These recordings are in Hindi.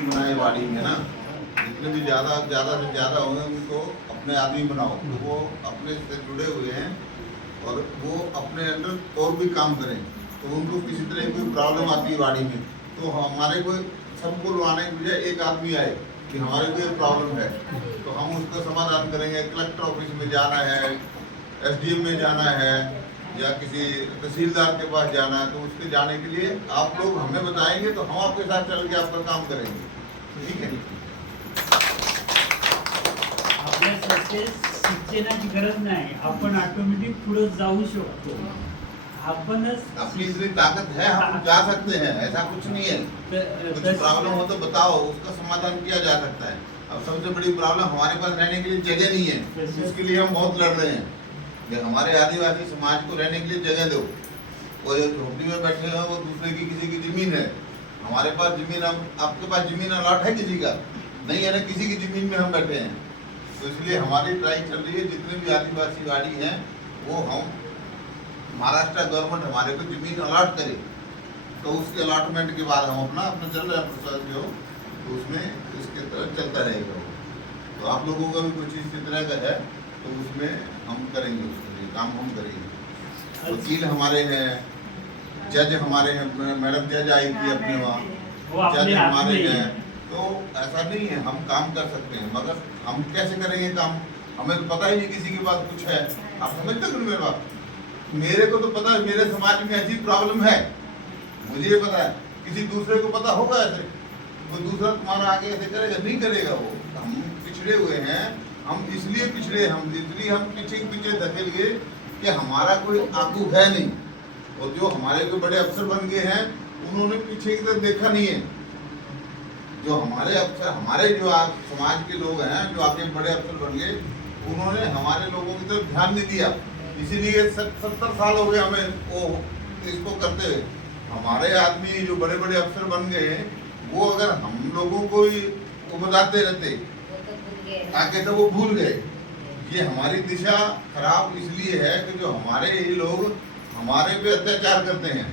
आदिवासी बनाए वाड़ी में ना, जितने भी ज़्यादा से ज़्यादा होंगे उनको अपने आदमी बनाओ, तो वो अपने से जुड़े हुए हैं और वो अपने अंदर और भी काम करें। तो उनको किसी तरह की कोई प्रॉब्लम आती है वाड़ी में, तो हमारे को सबको लुआने की बजाय एक आदमी आए कि हमारे को ये प्रॉब्लम है, तो हम उसका समाधान करेंगे। कलेक्टर ऑफिस में जाना है, एसडीएम में जाना है, या किसी तहसीलदार के पास जाना है, तो उसके जाने के लिए आप लोग हमें बताएंगे तो हम आपके साथ चल के आपका काम करेंगे, ठीक है। आपल्यासाठी शिक्षणाची गरज नाही, आपण ऑटोमॅटिक पुढे जाऊ शकतो। आपणच अपनी इतनी ताकत है, हम जा सकते हैं, ऐसा कुछ नहीं है। कुछ प्रॉब्लम हो तो बताओ, उसका समाधान किया जा सकता है। अब सबसे बड़ी प्रॉब्लम हमारे पास रहने के लिए जगह नहीं है, उसके लिए हम बहुत लड़ रहे हैं कि हमारे आदिवासी समाज को रहने के लिए जगह दो। वो जो झोपड़ी में बैठे हैं वो दूसरे की किसी की जमीन है, हमारे पास जमीन, हम आपके पास जमीन अलॉट है किसी का नहीं है ना, किसी की जमीन में हम बैठे हैं। तो इसलिए हमारी ट्राई चल रही है, जितने भी आदिवासी वाड़ी हैं वो हम महाराष्ट्र गवर्नमेंट हमारे को जमीन अलॉट करे, तो उसके अलॉटमेंट के बाद हम अपना चल रहा है प्रोसेस जो, तो उसमें इसके तरह चलता रहेगा वो। तो आप लोगों का भी कुछ इसी तरह का है तो उसमें हम करेंगे, उसके लिए काम हम करेंगे। वकील हमारे हैं, जज हमारे हैं, मैडम जज आई थी अपने वहाँ, जज हमारे हैं। तो ऐसा नहीं है, हम काम कर सकते हैं, मगर हम कैसे करेंगे काम, हमें तो पता ही नहीं किसी के पास कुछ है। आप समझते हो मेरे बात, मेरे को तो पता है मेरे समाज में ऐसी प्रॉब्लम है, मुझे पता है, किसी दूसरे को पता होगा ऐसे, कोई दूसरा तुम्हारा आगे ऐसे करेगा नहीं करेगा। वो हम पिछड़े हुए हैं, हम इसलिए पिछड़े, हम इसलिए हम पीछे धकेल गए कि हमारा कोई आगू है नहीं, और जो हमारे कोई बड़े अफसर बन गए हैं उन्होंने पीछे की तरफ देखा नहीं है। जो हमारे अफसर, हमारे जो समाज के लोग हैं जो आगे बड़े अफसर बन गए, उन्होंने हमारे लोगों की तरफ ध्यान नहीं दिया, इसीलिए 70 साल हो गए हमें वो इसको करते हुए। हमारे आदमी जो बड़े बड़े अफसर बन गए वो अगर हम लोगों को ही वो बताते रहते आगे तो वो भूल गए। ये हमारी दिशा खराब इसलिए है कि जो हमारे ही लोग हमारे पे अत्याचार करते हैं,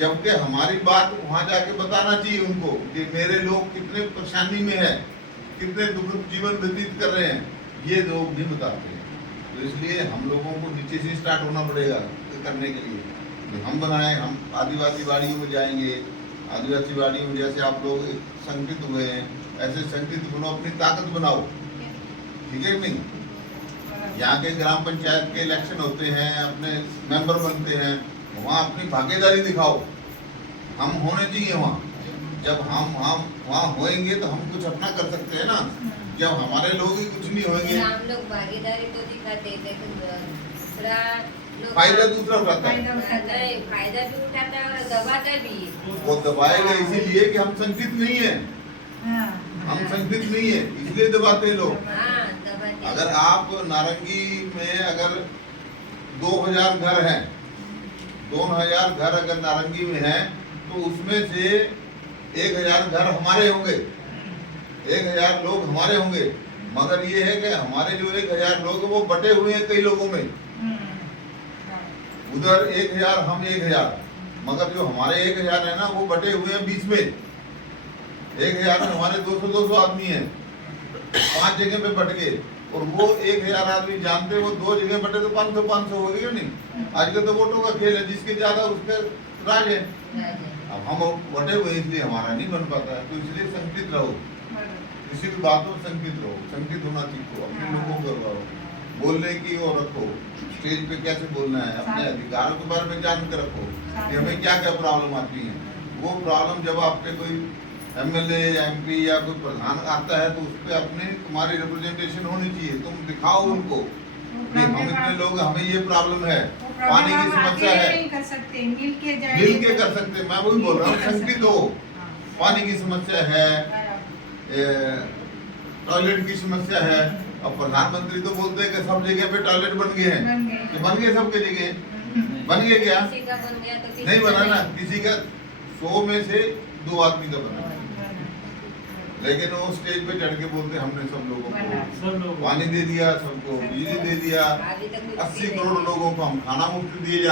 जबकि हमारी बात वहाँ जाके बताना चाहिए उनको कि मेरे लोग कितने परेशानी में है, कितने दुखद जीवन व्यतीत कर रहे हैं, ये लोग नहीं बताते हैं। तो इसलिए हम लोगों को नीचे से स्टार्ट होना पड़ेगा करने के लिए कि हम बनाएं, हम आदिवासी वाड़ियों में जाएंगे, आदिवासी वाड़ियों में जैसे आप लोग संगठित हुए हैं ऐसे संगठित बनो, अपनी ताकत बनाओ, ठीक है नहीं। यहाँ के ग्राम पंचायत के इलेक्शन होते हैं, अपने मेंबर बनते हैं, वहाँ अपनी भागीदारी दिखाओ, हम होने चाहिए वहाँ। जब हम वहाँ होएंगे तो हम कुछ अपना कर सकते हैं ना, जब हमारे लोग ही कुछ नहीं होंगे। हम लोग भागीदारी तो दिखाते हैं, दूसरा फायदा दूसरा उठाता है, फायदा भी उठाता है और दबाता भी है। वो दबाएगा इसीलिए कि हम संगठित नहीं है, हम संगठित नहीं है इसलिए दबाते हैं लोग। अगर आप नारंगी में अगर 2000 घर हैं, 2000 घर अगर नारंगी में हैं तो उसमें से 1000 घर हमारे होंगे, 1000 लोग हमारे होंगे, मगर ये है कि हमारे जो 1000 लोग वो बटे हुए हैं कई लोगों में, उधर 1000 हम 1000, मगर जो हमारे 1000 है ना वो बटे हुए हैं 20 में। 1000 में हमारे 200 आदमी हैं, 5 जगह पे बट गए, और वो 1000 आदमी जानते वो 2 जगह बटे तो 500 हो गए नहीं। आजकल तो वोटों का खेल है, जिसके ज्यादा उसके राज है। अब हम बटे हुए इसलिए हमारा नहीं बन पाता है, तो इसलिए संगठित रहो, किसी भी बात में संगठित रहो, संगठित होना सीखो, अपने लोगों को करवाओ, बोलने की और रखो, स्टेज पे कैसे बोलना है, अपने अधिकारों के बारे में जान कर रखो कि हमें क्या क्या प्रॉब्लम आती है। वो प्रॉब्लम जब आपके कोई एमएलए एमपी या कोई प्रधान आता है तो उस पर अपने तुम्हारी रिप्रेजेंटेशन होनी चाहिए, तुम दिखाओ उनको कि हम इतने लोग, हमें ये प्रॉब्लम है, पानी की समस्या है, मिल के कर सकते, मैं वही बोल रहा हूँ, संगठित हो। पानी की समस्या है, टॉयलेट की समस्या है, अब प्रधानमंत्री तो बोलते हैं कि सब जगह पे टॉयलेट बन गए हैं, तो बन गए सबके जगह, बन गए क्या? नहीं बना ना, किसी का 100 में से 2 आदमी का बना, लेकिन वो स्टेज पे चढ़ के बोलते हमने सब लोगों को पानी दे दिया, सबको बिजली दे दिया, 80 करोड़ लोगों को हम खाना मुफ्त दिए।